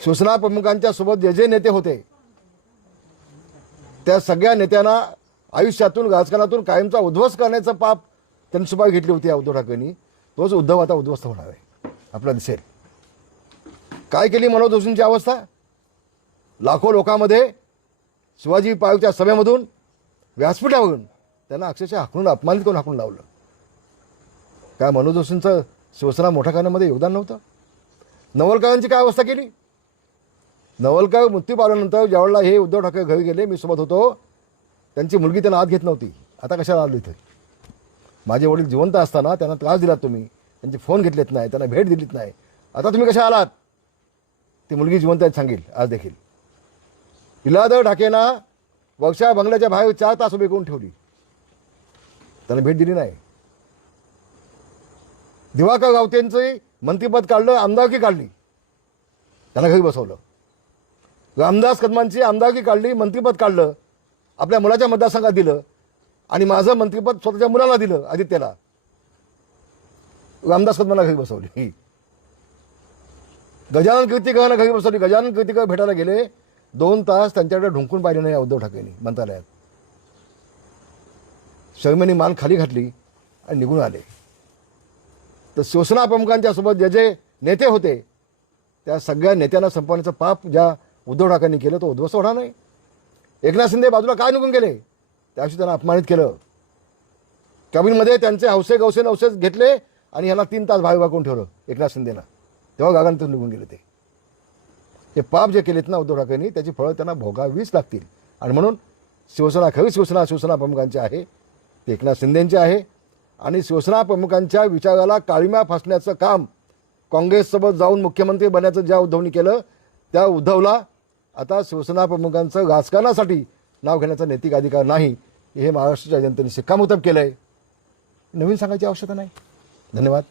शिवसेना प्रमुखांच्या सोबत जे जे नेते होते त्या सगळ्या नेत्यांना आयुष्यातून राजकारणातून कायमचा उद्ध्वस्त करण्याचं पाप त्यांनी सुपारी घेतली होती उद्धव ठाकरेंनी. तोच उद्धव आता उद्ध्वस्त होणार आहे आपल्याला दिसेल. काय केली मनोज जोशींची अवस्था. लाखो लोकांमध्ये शिवाजी पार्कच्या सभेमधून व्यासपीठावरून त्यांना अक्षरशः हाकलून अपमानित करून हाकून लावलं. काय मनोज जोशींचं शिवसेना मोठा करण्यामध्ये योगदान नव्हतं. नवलकरांची काय अवस्था केली. नवलकर मृत्यू पावल्यानंतर ज्यावेळेला हे उद्धव ठाकरे घरी गेले, मी सोबत होतो, त्यांची मुलगी त्यांना आत घेत नव्हती. आता कशाला आलो इथे. माझे वडील जिवंत असताना त्यांना त्रास दिलात तुम्ही, त्यांचे फोन घेतलेत नाही, त्यांना भेट दिलीत नाही, आता तुम्ही कशा आलात. ती मुलगी जिवंत आहेत सांगेल आज देखील. इलादर ठाकेना वर्षा बंगल्याच्या बाहेर 4 तास उभी करून ठेवली, त्यांना भेट दिली नाही. दिवाकर रावतेंचं मंत्रिपद काढलं, आमदारकी काढली, त्यांना घरी बसवलं. रामदास कदमांची आमदारकी काढली, मंत्रिपद काढलं, आपल्या मुलाच्या मतदारसंघात दिलं आणि माझं मंत्रिपद स्वतःच्या मुलाला दिलं, आदित्यला. रामदास कदमांना घरी बसवली. गजानन कीर्तिकरांना घरी बसवली. गजानन कीर्तिकर भेटायला गेले, 2 तास त्यांच्याकडे ढुंकून पाहिले नाही उद्धव ठाकरेंनी मंत्रालयात. शर्मेने मान खाली घातली आणि निघून आले. तर शिवसेना प्रमुखांच्या सोबत जे जे नेते होते त्या सगळ्या नेत्यांना संपवण्याचं पाप ज्या उद्धव ठाकरेंनी केलं तो उद्ध्वस्त होणार नाही. एकनाथ शिंदे बाजूला काय निघून गेले, त्याविषयी त्यांना अपमानित केलं. कॅबिनमध्ये त्यांचे हौसे गौसे नवसेच घेतले आणि ह्याला 3 तास भाग करून ठेवलं एकनाथ शिंदेना. तेव्हा गागांतून निघून गेले. ते पाप जे केलेत ना उद्धव ठाकरेंनी, त्याची फळं त्यांना भोगावीच लागतील. आणि म्हणून शिवसेना, खरी शिवसेना प्रमुखांची आहे, ते एकनाथ शिंदेंची आहे. आणि शिवसेना प्रमुखांच्या विचाराला काळीमा फासण्याचं काम काँग्रेससोबत जाऊन मुख्यमंत्री बनण्याचं ज्या उद्धवनी केलं, त्या उद्धवला आता शिवसेना प्रमुखांचं राजकारणासाठी नाव घेण्याचा नैतिक अधिकार नाही, हे महाराष्ट्राच्या जनतेने शिक्कामोर्तब केलं आहे. नवीन सांगायची आवश्यकता नाही. धन्यवाद.